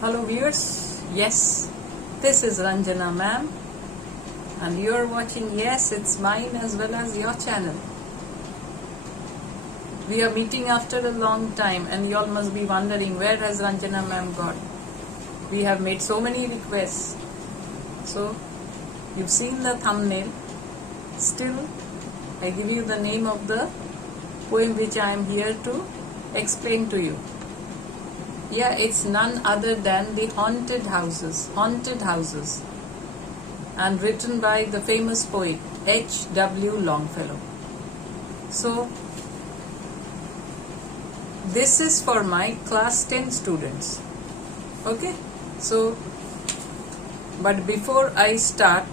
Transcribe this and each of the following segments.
Hello viewers, yes, this is Ranjana ma'am and you're watching, yes, it's mine as well as your channel. We are meeting after a long time and y'all must be wondering where has Ranjana ma'am got. We have made so many requests. So, you've seen the thumbnail. Still, I give you the name of the poem which I am here to explain to you. Yeah, it's none other than the Haunted Houses, and written by the famous poet H.W. Longfellow. So, this is for my class 10 students. Okay, so, but before I start,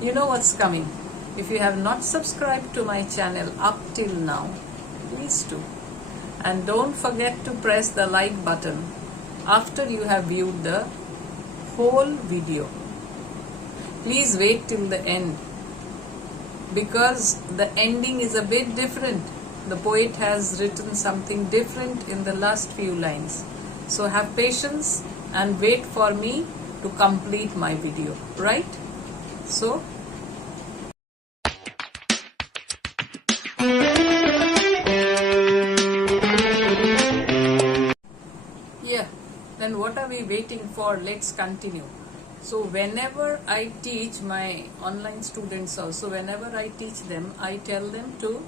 you know what's coming. If you have not subscribed to my channel up till now, please do. And don't forget to press the like button after you have viewed the whole video. Please wait till the end because the ending is a bit different. The poet has written something different in the last few lines. So have patience and wait for me to complete my video, right? So, then what are we waiting for? Let's continue. So whenever I teach my online students also, whenever I teach them, I tell them to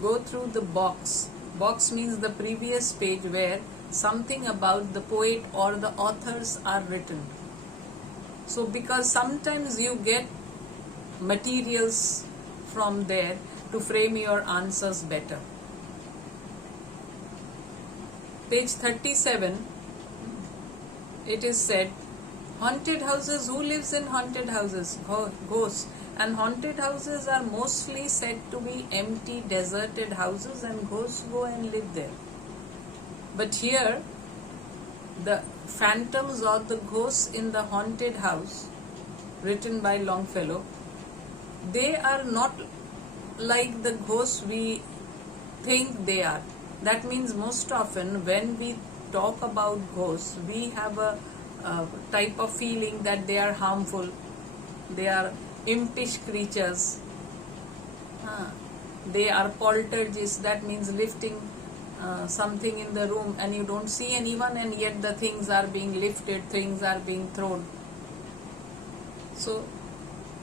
go through the box. Box means the previous page where something about the poet or the authors are written. So because sometimes you get materials from there to frame your answers better. Page 37. It is said, haunted houses, who lives in haunted houses? Ghosts. And haunted houses are mostly said to be empty, deserted houses and ghosts go and live there. But here, the phantoms or the ghosts in the haunted house, written by Longfellow, they are not like the ghosts we think they are. That means most often when we talk about ghosts, we have a type of feeling that they are harmful, they are impish creatures, they are poltergeists. That means lifting something in the room and you don't see anyone and yet the things are being lifted, things are being thrown. So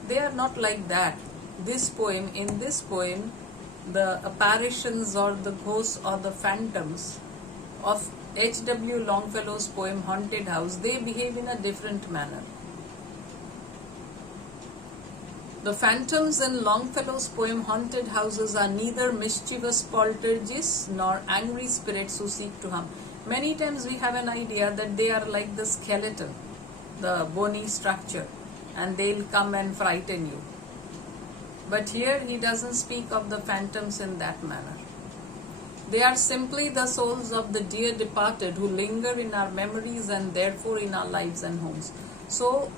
they are not like that. In this poem, the apparitions or the ghosts or the phantoms of H.W. Longfellow's poem Haunted House, they behave in a different manner. The phantoms in Longfellow's poem Haunted Houses are neither mischievous poltergeists nor angry spirits who seek to harm. Many times we have an idea that they are like the skeleton, the bony structure, and they'll come and frighten you. But here he doesn't speak of the phantoms in that manner. They are simply the souls of the dear departed who linger in our memories and therefore in our lives and homes. So,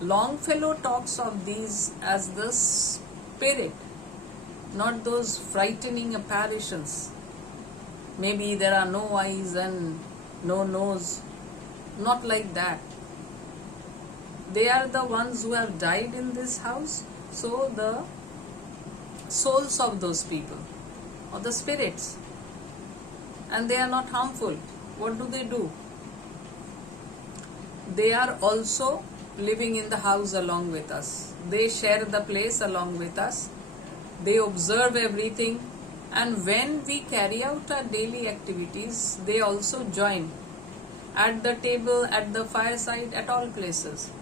Longfellow talks of these as the spirit, not those frightening apparitions. Maybe there are no eyes and no nose. Not like that. They are the ones who have died in this house. So, the souls of those people, or the spirits. And they are not harmful. What do? They are also living in the house along with us. They share the place along with us. They observe everything. And when we carry out our daily activities, they also join. At the table, at the fireside, at all places.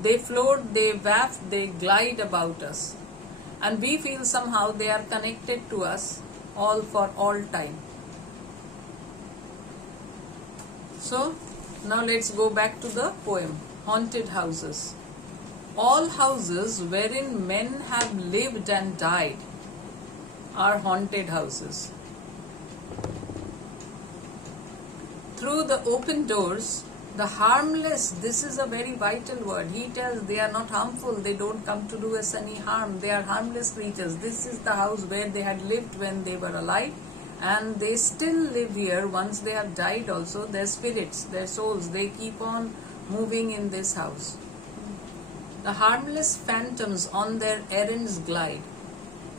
They float, they waft, they glide about us. And we feel somehow they are connected to us all for all time. So, now let's go back to the poem, Haunted Houses. All houses wherein men have lived and died are haunted houses. Through the open doors, the harmless, this is a very vital word. He tells they are not harmful, they don't come to do us any harm, they are harmless creatures. This is the house where they had lived when they were alive, and they still live here. Once they have died also, their spirits, their souls, they keep on moving in this house. The harmless phantoms on their errands glide,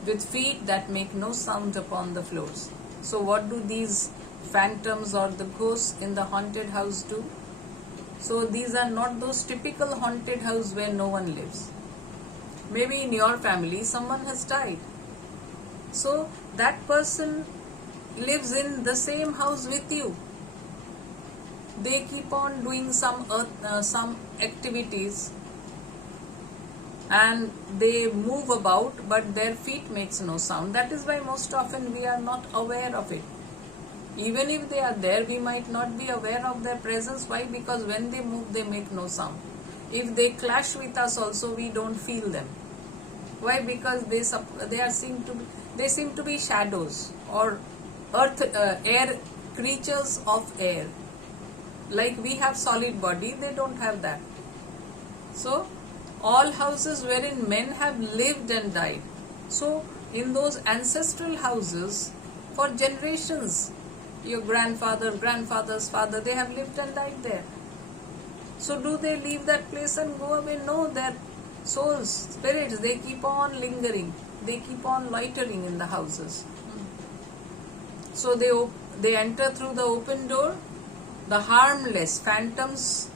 with feet that make no sound upon the floors. So what do these phantoms or the ghosts in the haunted house do? So these are not those typical haunted house where no one lives. Maybe in your family someone has died. So that person lives in the same house with you. They keep on doing some activities and they move about, but their feet makes no sound. That is why most often we are not aware of it. Even if they are there, we might not be aware of their presence. Why? Because when they move, they make no sound. If they clash with us also, we don't feel them. Why? Because they seem to be shadows or air creatures of air. Like we have solid body, they don't have that. So all houses wherein men have lived and died. So in those ancestral houses, for generations, your grandfather, grandfather's father, they have lived and died there. So do they leave that place and go away? No, their souls, spirits, they keep on lingering. They keep on loitering in the houses. So they enter through the open door. The harmless phantoms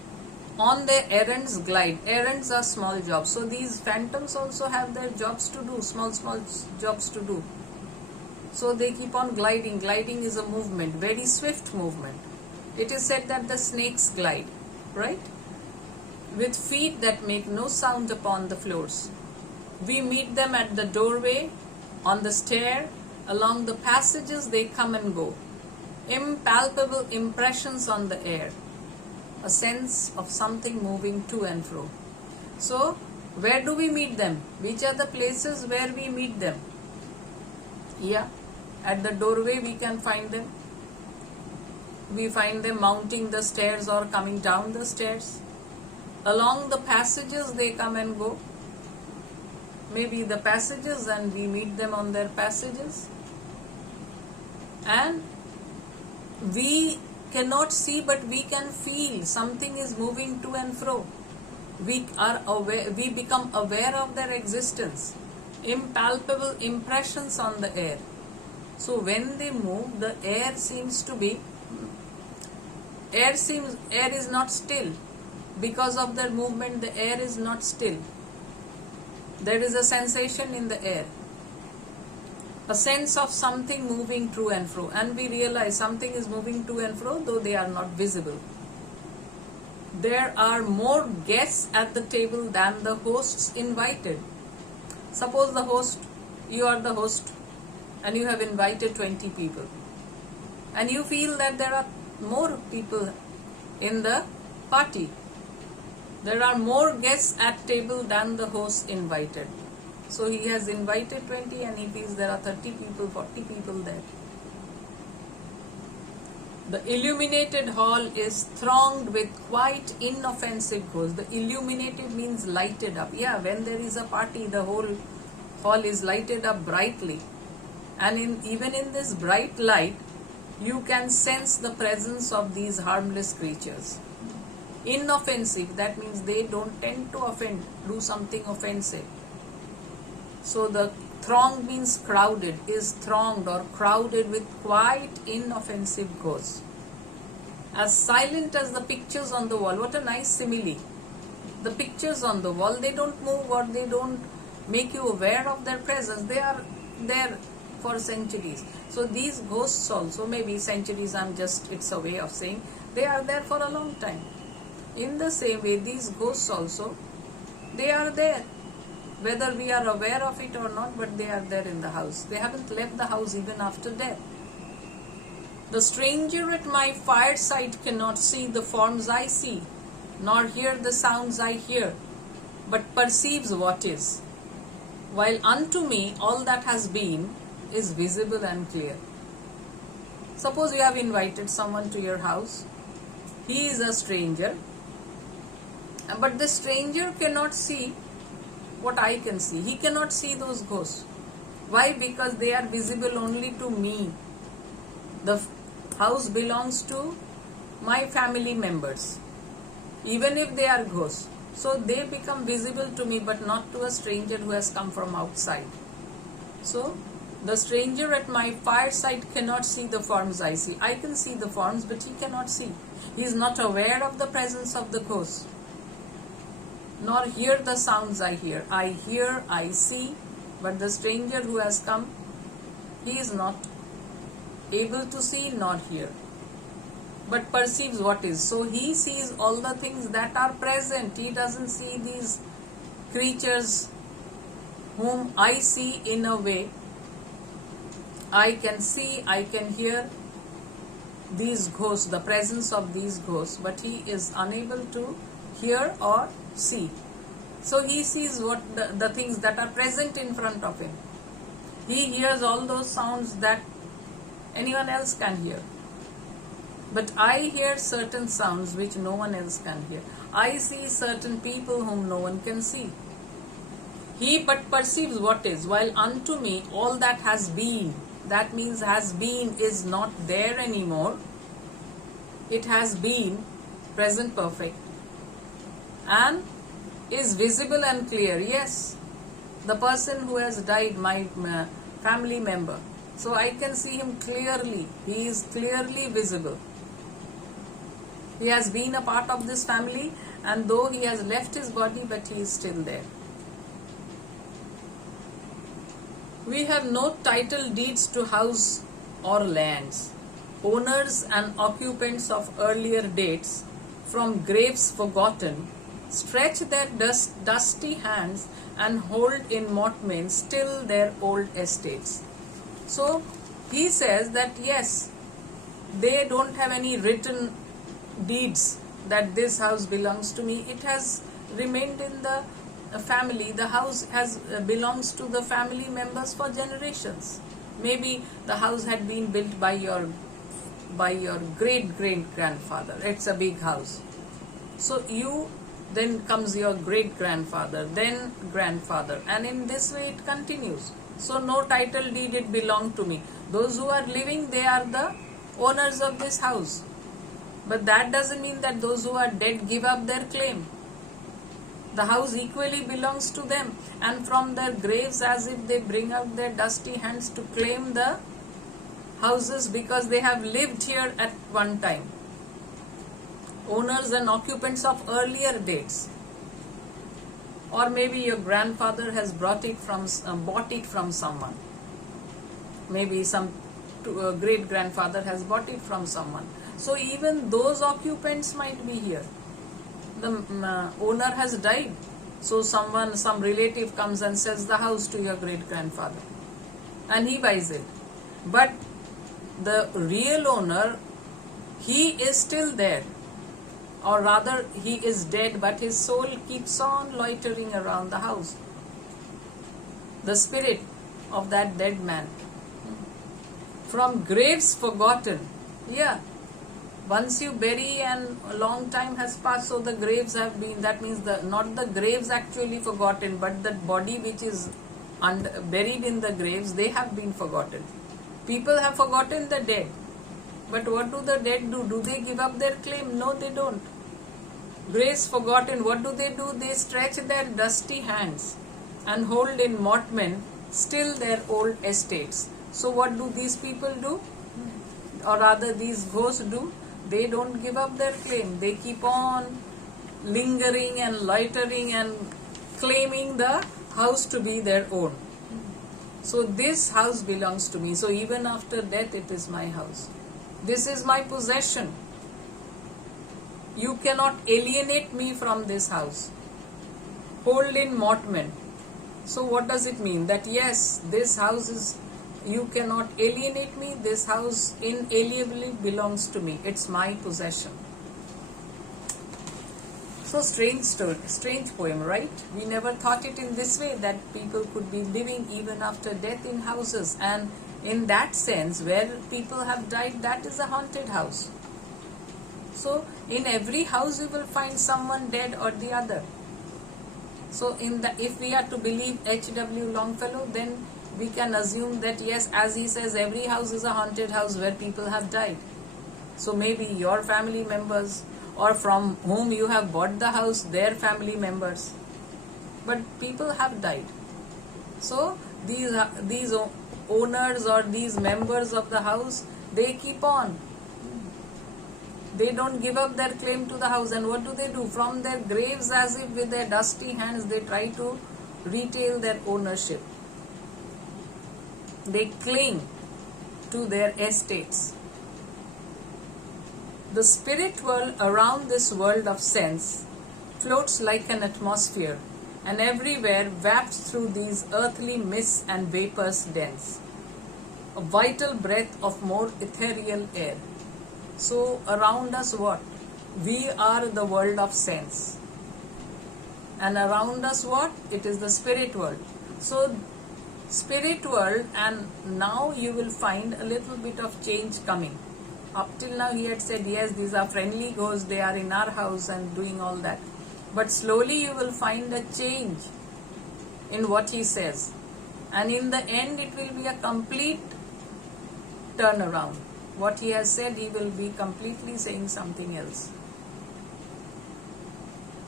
on their errands glide. Errands are small jobs. So these phantoms also have their jobs to do, small jobs to do. So they keep on gliding. Gliding is a movement, very swift movement. It is said that the snakes glide, right? With feet that make no sound upon the floors. We meet them at the doorway, on the stair, along the passages they come and go. Impalpable impressions on the air. A sense of something moving to and fro. So, where do we meet them? Which are the places where we meet them? Yeah, at the doorway we can find them. We find them mounting the stairs or coming down the stairs. Along the passages they come and go. Maybe the passages, and we meet them on their passages. And we cannot see, but we can feel something is moving to and fro. We become aware of their existence. Impalpable impressions on the air. So when they move, the air is not still. Because of their movement, the air is not still. There is a sensation in the air. A sense of something moving to and fro. And we realize something is moving to and fro, though they are not visible. There are more guests at the table than the hosts invited. Suppose you are the host and you have invited 20 people. And you feel that there are more people in the party. There are more guests at table than the host invited. So he has invited 20 and he feels there are 30 people, 40 people there. The illuminated hall is thronged with quite inoffensive ghosts. The illuminated means lighted up. Yeah, when there is a party, the whole hall is lighted up brightly. And even in this bright light, you can sense the presence of these harmless creatures. Inoffensive, that means they don't tend to offend, do something offensive. So the throng means crowded, is thronged or crowded with quite inoffensive ghosts. As silent as the pictures on the wall. What a nice simile. The pictures on the wall, they don't move or they don't make you aware of their presence. They are there for centuries. So these ghosts also, maybe centuries, it's a way of saying, they are there for a long time. In the same way, these ghosts also, they are there. Whether we are aware of it or not, but they are there in the house. They haven't left the house even after death. The stranger at my fireside cannot see the forms I see, nor hear the sounds I hear, but perceives what is. While unto me all that has been is visible and clear. Suppose you have invited someone to your house. He is a stranger, but the stranger cannot see what I can see. He cannot see those ghosts. Why? Because they are visible only to me. The house belongs to my family members, even if they are ghosts. So they become visible to me, but not to a stranger who has come from outside. So the stranger at my fireside cannot see the forms I see. I can see the forms, but he cannot see. He is not aware of the presence of the ghost, nor hear the sounds I hear. I hear, I see, but the stranger who has come, he is not able to see nor hear, but perceives what is. So he sees all the things that are present. He doesn't see these creatures whom I see in a way. I can see, I can hear these ghosts, the presence of these ghosts, but he is unable to hear or see. So he sees what the things that are present in front of him. He hears all those sounds that anyone else can hear. But I hear certain sounds which no one else can hear. I see certain people whom no one can see. He but perceives what is, while unto me all that has been, that means has been, is not there anymore. It has been, present perfect, and is visible and clear. Yes, the person who has died, my family member, so I can see him clearly. He is clearly visible. He has been a part of this family, and though he has left his body, but he is still there. We have no title deeds to house or lands. Owners and occupants of earlier dates, from graves forgotten, stretch their dusty hands and hold in mortmain still their old estates. So he says that yes, they don't have any written deeds that this house belongs to me. It has remained in the family. The house has belongs to the family members for generations. Maybe the house had been built by your great grandfather. It's a big house. So then comes your great grandfather, then grandfather, and in this way it continues. So no title deed, it belonged to me. Those who are living, they are the owners of this house. But that doesn't mean that those who are dead give up their claim. The house equally belongs to them, and from their graves, as if they bring out their dusty hands to claim the houses, because they have lived here at one time. Owners and occupants of earlier dates. Or maybe your grandfather has bought it from someone. Maybe some great grandfather has bought it from someone. So even those occupants might be here. The owner has died, so some relative comes and sells the house to your great grandfather, and he buys it. But the real owner, he is still there, or rather he is dead, but his soul keeps on loitering around the house. The spirit of that dead man. From graves forgotten. Yeah. Once you bury and a long time has passed, so the graves have been, that means not the graves actually forgotten, but the body which is buried in the graves, they have been forgotten. People have forgotten the dead. But what do the dead do? Do they give up their claim? No, they don't. Graves forgotten, what do? They stretch their dusty hands and hold in mortmain still their old estates. So what do these people do? Or rather these ghosts do? They don't give up their claim. They keep on lingering and loitering and claiming the house to be their own. So this house belongs to me. So even after death, it is my house. This is my possession. You cannot alienate me from this house. Hold in mortmain. So what does it mean? That yes, this house is, you cannot alienate me. This house inalienably belongs to me. It's my possession. So strange poem, right? We never thought it in this way, that people could be living even after death in houses. And in that sense, where people have died, that is a haunted house. So in every house you will find someone dead or the other. So if we are to believe H.W. Longfellow, then we can assume that yes, as he says, every house is a haunted house where people have died. So maybe your family members, or from whom you have bought the house, their family members. But people have died. So these owners or these members of the house, they keep on. They don't give up their claim to the house. And what do? From their graves, as if with their dusty hands, they try to retail their ownership. They cling to their estates. The spirit world around this world of sense floats like an atmosphere, and everywhere wafts through these earthly mists and vapors dense, a vital breath of more ethereal air. So around us what? We are the world of sense. And around us what? It is the spirit world. So spirit world, and now you will find a little bit of change coming. Up till now he had said, yes, these are friendly ghosts, they are in our house and doing all that. But slowly you will find a change in what he says. And in the end it will be a complete turnaround. What he has said, he will be completely saying something else.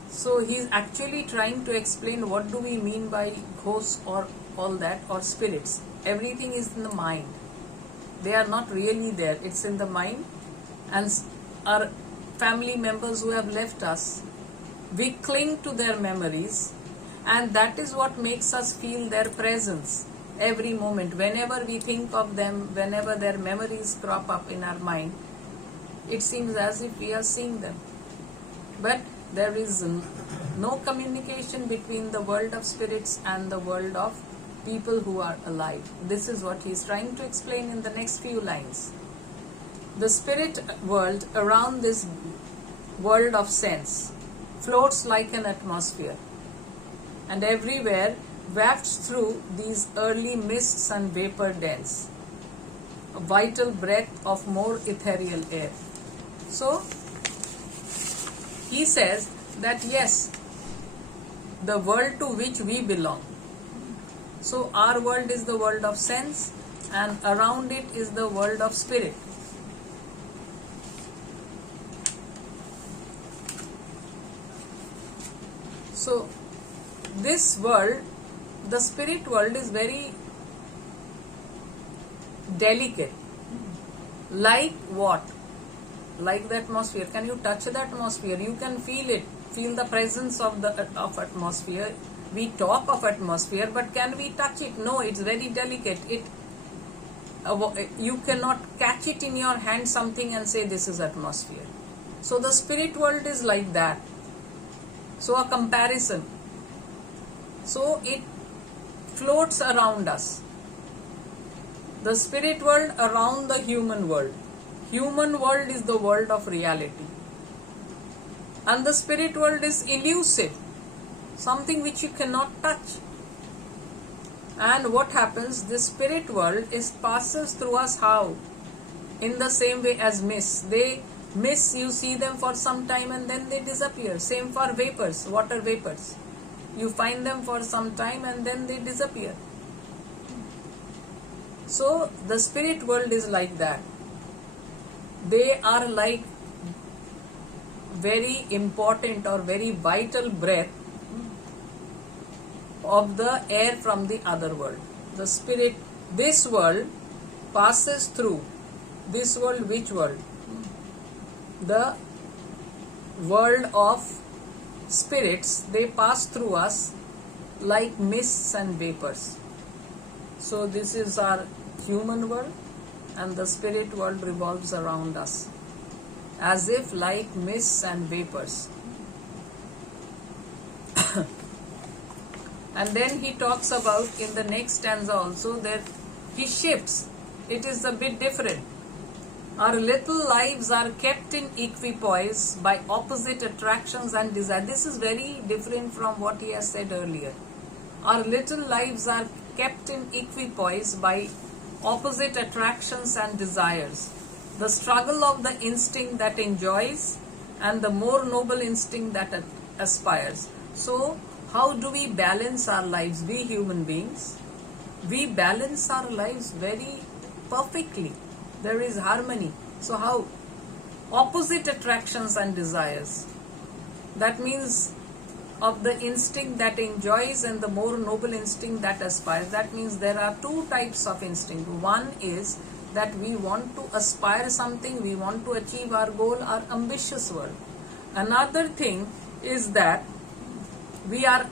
So he is actually trying to explain what do we mean by ghosts or all that, or spirits. Everything is in the mind. They are not really there. It's in the mind. And our family members who have left us, we cling to their memories, and that is what makes us feel their presence every moment. Whenever we think of them, whenever their memories crop up in our mind, it seems as if we are seeing them. But there is no communication between the world of spirits and the world of people who are alive. This is what he is trying to explain in the next few lines. The spirit world around this world of sense floats like an atmosphere, and everywhere wafts through these early mists and vapor dens, a vital breath of more ethereal air. So he says that yes, the world to which we belong. So our world is the world of sense, and around it is the world of spirit. So this world, the spirit world, is very delicate. Like what? Like the atmosphere. Can you touch the atmosphere? You can feel it. Feel the presence of atmosphere. We talk of atmosphere, but can we touch it? No, it's very delicate. You cannot catch it in your hand, something, and say this is atmosphere. So the spirit world is like that. So a comparison. So it floats around us. The spirit world around the human world. Human world is the world of reality. And the spirit world is elusive. Something which you cannot touch. And what happens? The spirit world passes through us how? In the same way as mists. Mists, you see them for some time and then they disappear. Same for vapors, water vapors. You find them for some time and then they disappear. So the spirit world is like that. They are like very important or very vital breath of the air from the other world. The spirit, this world passes through. This world, which world? The world of spirits, they pass through us like mists and vapors. So this is our human world, and the spirit world revolves around us as if like mists and vapors. And then he talks about in the next stanza also that he shifts. It is a bit different. Our little lives are kept in equipoise by opposite attractions and desire. This is very different from what he has said earlier. Our little lives are kept in equipoise by opposite attractions and desires. The struggle of the instinct that enjoys and the more noble instinct that aspires. So, how do we balance our lives, we human beings? we balance our lives very perfectly. There is harmony. So how? Opposite attractions and desires. That means of the instinct that enjoys and the more noble instinct that aspires. That means there are two types of instinct. One is that we want to aspire something, we want to achieve our goal, our ambitious world. Another thing is that we have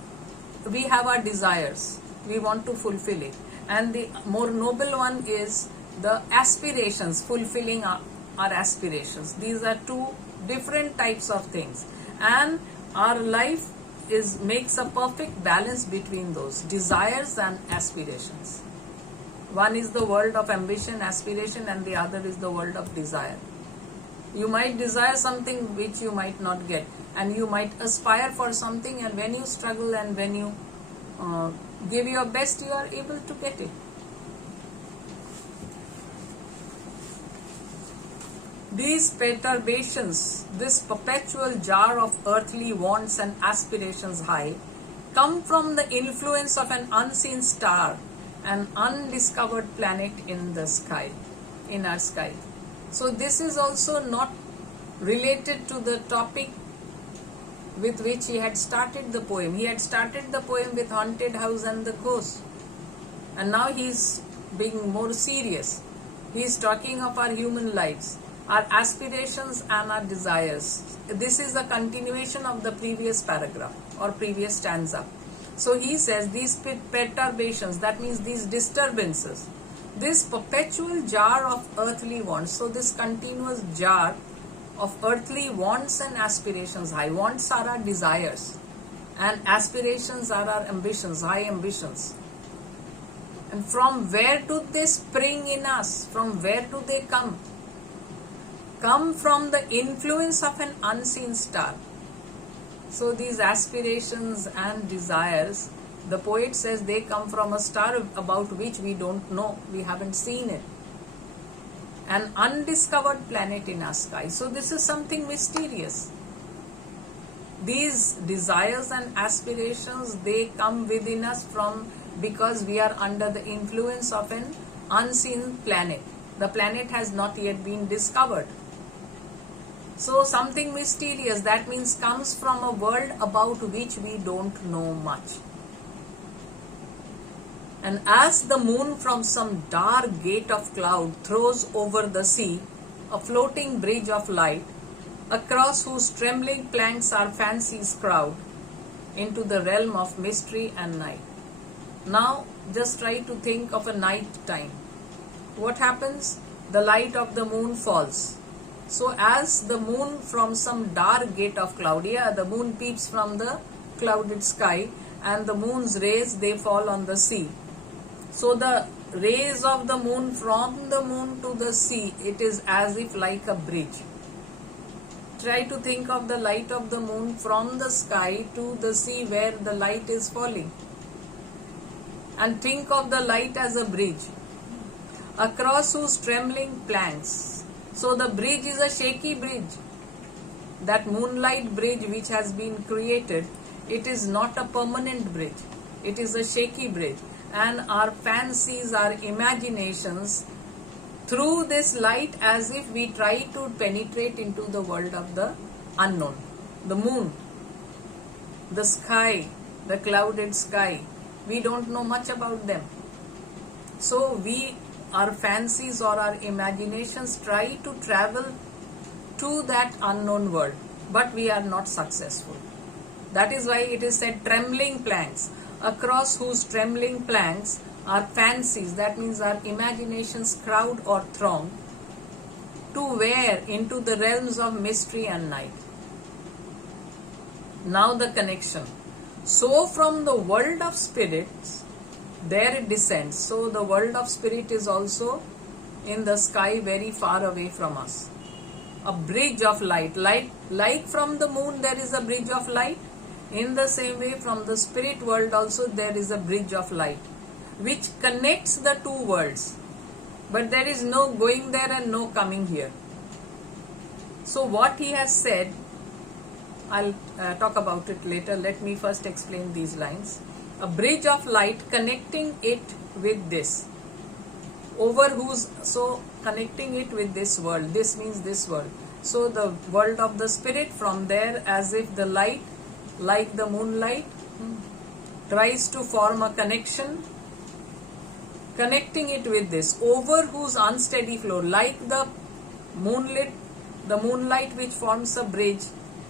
our desires, we want to fulfill it. And the more noble one is the aspirations, fulfilling our aspirations. These are two different types of things, and our life makes a perfect balance between those desires and aspirations. One is the world of ambition, aspiration, and the other is the world of desire. You might desire something which you might not get, and you might aspire for something, and when you struggle and when you give your best, you are able to get it. These perturbations, this perpetual jar of earthly wants and aspirations high, come from the influence of an unseen star, an undiscovered planet in the sky, in our sky. So this is also not related to the topic with which he had started the poem. He had started the poem with haunted house and the ghost, and now he is being more serious. He is talking of our human lives, our aspirations and our desires. This is a continuation of the previous paragraph or previous stanza. So he says these perturbations, that means these disturbances, this perpetual jar of earthly wants. So this continuous jar of earthly wants and aspirations high. Wants are our desires and aspirations are our ambitions, high ambitions. And from where do they spring in us? From where do they come? Come from the influence of an unseen star. So these aspirations and desires, the poet says they come from a star about which we don't know, we haven't seen it. An undiscovered planet in our sky. So this is something mysterious. These desires and aspirations, they come within us because we are under the influence of an unseen planet. The planet has not yet been discovered. So something mysterious, that means comes from a world about which we don't know much. And as the moon from some dark gate of cloud throws over the sea a floating bridge of light, across whose trembling planks our fancies crowd into the realm of mystery and night. Now just try to think of a night time. What happens? The light of the moon falls. So as the moon from some dark gate of cloud, the moon peeps from the clouded sky, and the moon's rays, they fall on the sea. So the rays of the moon from the moon to the sea, it is as if like a bridge. Try to think of the light of the moon from the sky to the sea where the light is falling. And think of the light as a bridge, across whose trembling planks. So the bridge is a shaky bridge. That moonlight bridge which has been created, it is not a permanent bridge. It is a shaky bridge. And our fancies, our imaginations, through this light, as if we try to penetrate into the world of the unknown. The moon, the sky, the clouded sky, we don't know much about them. So our fancies or our imaginations try to travel to that unknown world, but we are not successful. That is why it is said trembling planks, across whose trembling planks our fancies, that means our imaginations, crowd or throng to where? Into the realms of mystery and night. Now the connection. So from the world of spirits, there it descends. So the world of spirit is also in the sky, very far away from us. A bridge of light. Like from the moon there is a bridge of light, in the same way from the spirit world also there is a bridge of light, which connects the two worlds. But there is no going there and no coming here. So what he has said, I'll talk about it later. Let me first explain these lines. a bridge of light connecting it with this, over whose, so connecting it with this world, this means this world. So the world of the spirit, from there, as if the light, like the moonlight, tries to form a connection, connecting it with this, over whose unsteady flow, like the moonlight which forms a bridge,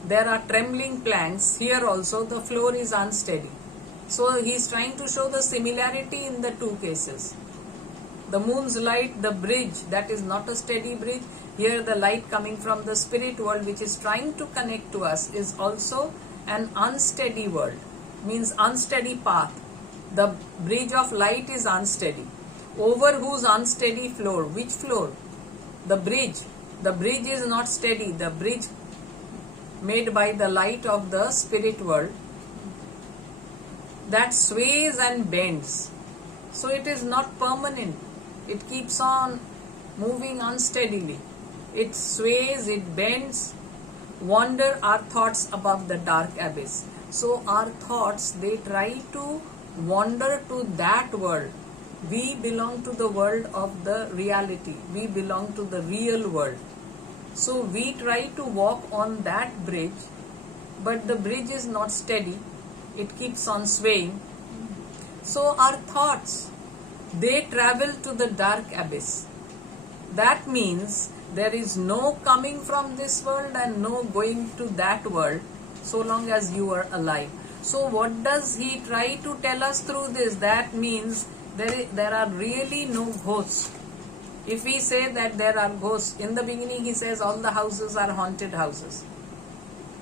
there are trembling planks. Here also the floor is unsteady. So he is trying to show the similarity in the two cases. The moon's light, the bridge, that is not a steady bridge. Here the light coming from the spirit world, which is trying to connect to us, is also an unsteady world, means unsteady path. The bridge of light is unsteady, over whose unsteady floor. Which floor? The bridge. The bridge is not steady. The bridge made by the light of the spirit world, that sways and bends. So it is not permanent. It keeps on moving unsteadily. It sways, it bends. Wander our thoughts above the dark abyss. So our thoughts, they try to wander to that world. We belong to the world of the reality. We belong to the real world. So we try to walk on that bridge, but the bridge is not steady. It keeps on swaying. So our thoughts, they travel to the dark abyss. That means there is no coming from this world and no going to that world so long as you are alive. So what does he try to tell us through this? That means there are really no ghosts. If we say that there are ghosts, in the beginning he says all the houses are haunted houses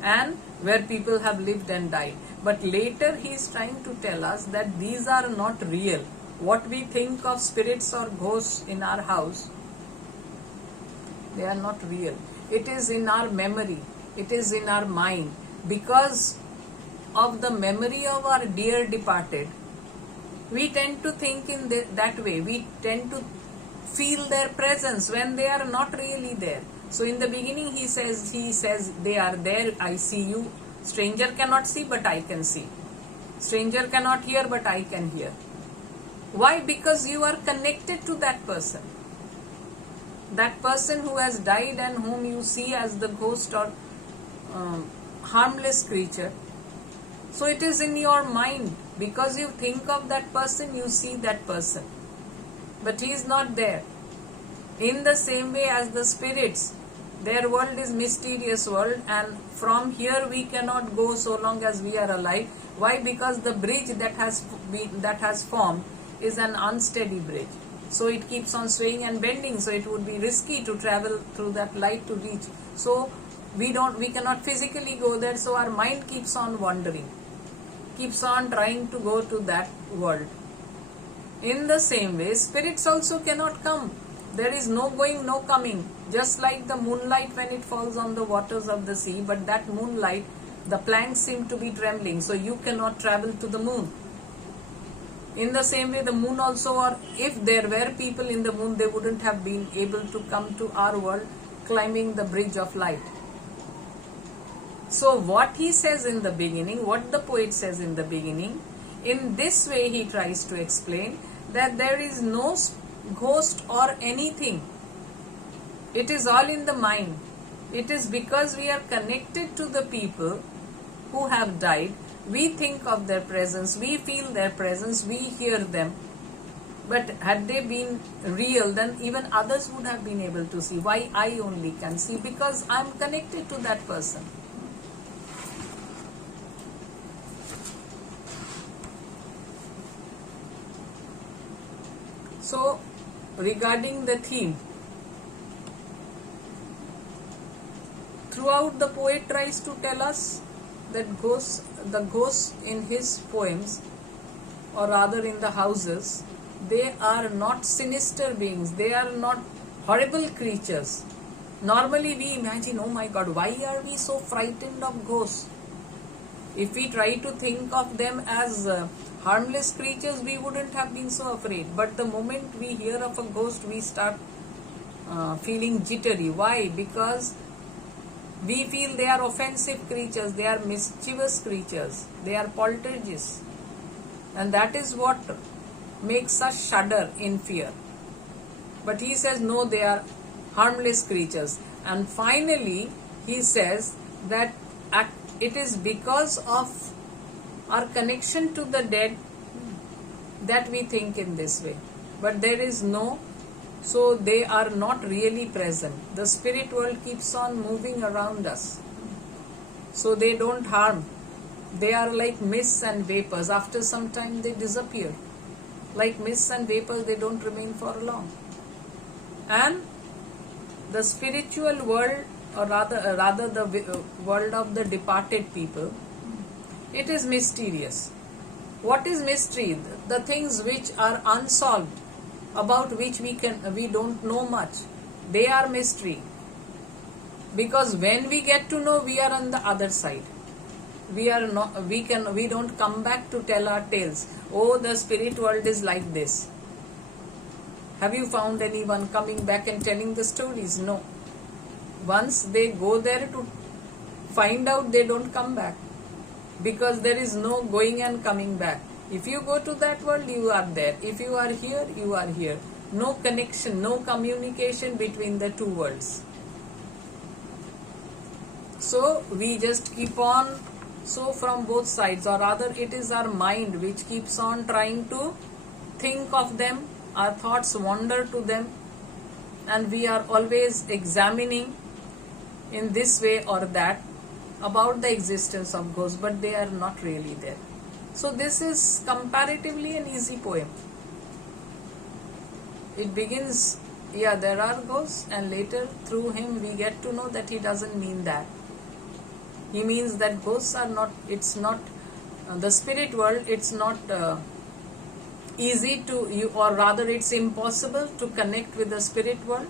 and where people have lived and died. But later he is trying to tell us that these are not real. What we think of spirits or ghosts in our house, they are not real. It is in our memory. It is in our mind. Because of the memory of our dear departed, we tend to think in that way. We tend to feel their presence when they are not really there. So in the beginning he says they are there, I see you. Stranger cannot see, but I can see. Stranger cannot hear, but I can hear. Why? Because you are connected to that person. That person who has died and whom you see as the ghost or harmless creature. So it is in your mind. Because you think of that person, you see that person. But he is not there. In the same way as the spirits, their world is mysterious world, and from here we cannot go so long as we are alive. Why? Because the bridge that has formed is an unsteady bridge. So it keeps on swaying and bending. So it would be risky to travel through that light to reach. So we cannot physically go there. So our mind keeps on wandering, keeps on trying to go to that world. In the same way, spirits also cannot come. There is no going, no coming. Just like the moonlight when it falls on the waters of the sea, but that moonlight, the planks seem to be trembling, so you cannot travel to the moon. In the same way, the moon also, or if there were people in the moon, they wouldn't have been able to come to our world climbing the bridge of light. So what he says in the beginning, what the poet says in the beginning, in this way he tries to explain that there is no ghost or anything. It is all in the mind. It is because we are connected to the people who have died. We think of their presence, we feel their presence, we hear them. But had they been real, then even others would have been able to see. Why I only can see? Because I am connected to that person. So, regarding the theme, throughout the poet tries to tell us that the ghosts in his poems, or rather in the houses, they are not sinister beings, they are not horrible creatures. Normally we imagine, oh my God, why are we so frightened of ghosts? If we try to think of them as harmless creatures, we wouldn't have been so afraid. But the moment we hear of a ghost, we start feeling jittery. Why? Because we feel they are offensive creatures, they are mischievous creatures, they are poltergeists. And that is what makes us shudder in fear. But he says, no, they are harmless creatures. And finally, he says that it is because of our connection to the dead that we think in this way. But there is no, so they are not really present. The spirit world keeps on moving around us. So they don't harm. They are like mists and vapors. After some time they disappear. Like mists and vapors, they don't remain for long. And the spiritual world, or rather the world of the departed people, it is mysterious. What is mystery? The things which are unsolved, about which we don't know much, they are mystery. Because when we get to know, we are on the other side. We don't come back to tell our tales. Oh, the spirit world is like this. Have you found anyone coming back and telling the stories? No. Once they go there to find out, they don't come back. Because there is no going and coming back. If you go to that world, you are there. If you are here, you are here. No connection, no communication between the two worlds. So we just keep on, so from both sides, or rather it is our mind which keeps on trying to think of them. Our thoughts wander to them, and we are always examining in this way or that about the existence of ghosts, but they are not really there. So this is comparatively an easy poem. It begins, there are ghosts, and later through him we get to know that he doesn't mean that. He means that ghosts are not, it's not, the spirit world, it's not easy to, or rather it's impossible to connect with the spirit world.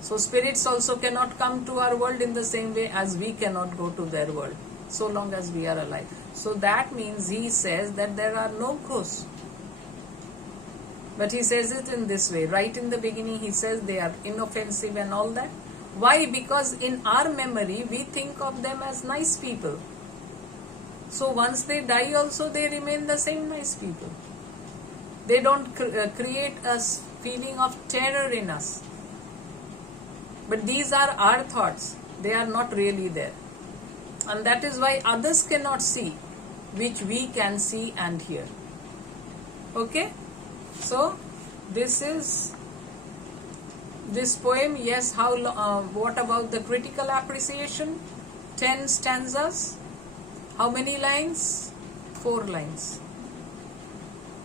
So spirits also cannot come to our world in the same way as we cannot go to their world, so long as we are alive. So that means he says that there are no ghosts. But he says it in this way. Right in the beginning he says they are inoffensive and all that. Why? Because in our memory we think of them as nice people. So once they die also they remain the same nice people. They don't create a feeling of terror in us. But these are our thoughts. They are not really there. And that is why others cannot see, which we can see and hear. Okay? So, this is this poem. Yes, what about the critical appreciation? 10 stanzas. How many lines? 4 lines.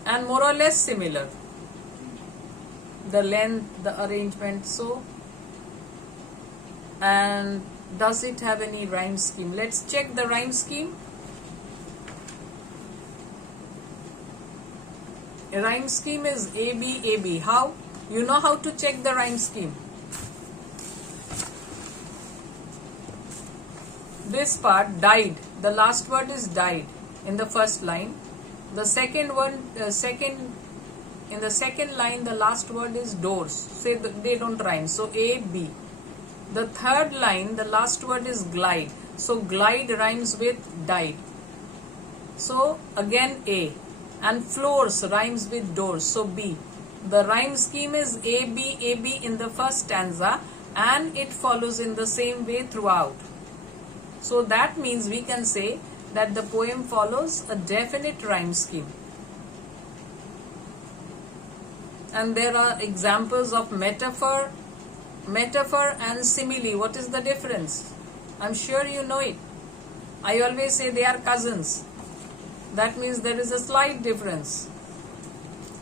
And more or less similar. The length, the arrangement, so. And does it have any rhyme scheme? Let's check the rhyme scheme. A rhyme scheme is AB, AB. How? You know how to check the rhyme scheme. This part, died. The last word is died in the first line. The second one, in the second line, the last word is doors. Say they don't rhyme. So A, B. The third line, the last word is glide. So glide rhymes with died. So again A. And floors rhymes with doors. So B. The rhyme scheme is A, B, A, B in the first stanza, and it follows in the same way throughout. So that means we can say that the poem follows a definite rhyme scheme. And there are examples of metaphor and simile. What is the difference? I'm sure you know it. I always say they are cousins. That means there is a slight difference.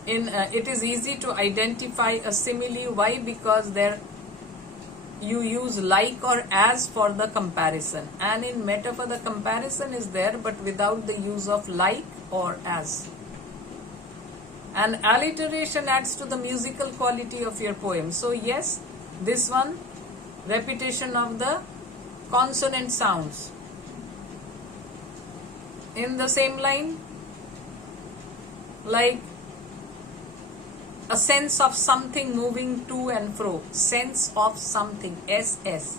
It is easy to identify a simile. Why? Because there you use like or as for the comparison, and in metaphor the comparison is there but without the use of like or as. And alliteration adds to the musical quality of your poem. So yes, this one, repetition of the consonant sounds in the same line, like a sense of something moving to and fro. Sense of something. SS.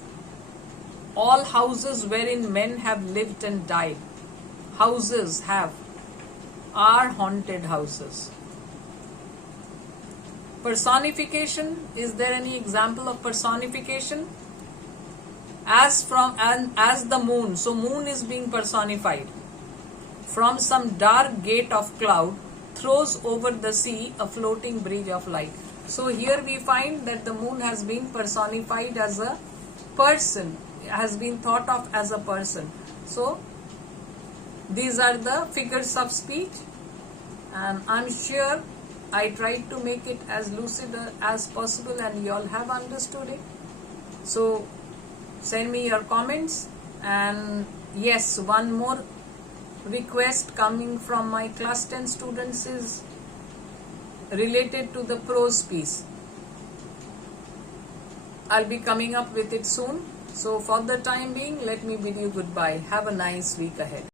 All houses wherein men have lived and died. Houses have. are haunted houses. Personification, is there any example of personification? As the moon, so moon is being personified. From some dark gate of cloud throws over the sea a floating bridge of light. So here we find that the moon has been personified as a person, has been thought of as a person. So these are the figures of speech, and I'm sure I tried to make it as lucid as possible and you all have understood it. So send me your comments. And yes, one more request coming from my class 10 students is related to the prose piece. I'll be coming up with it soon. So for the time being, let me bid you goodbye. Have a nice week ahead.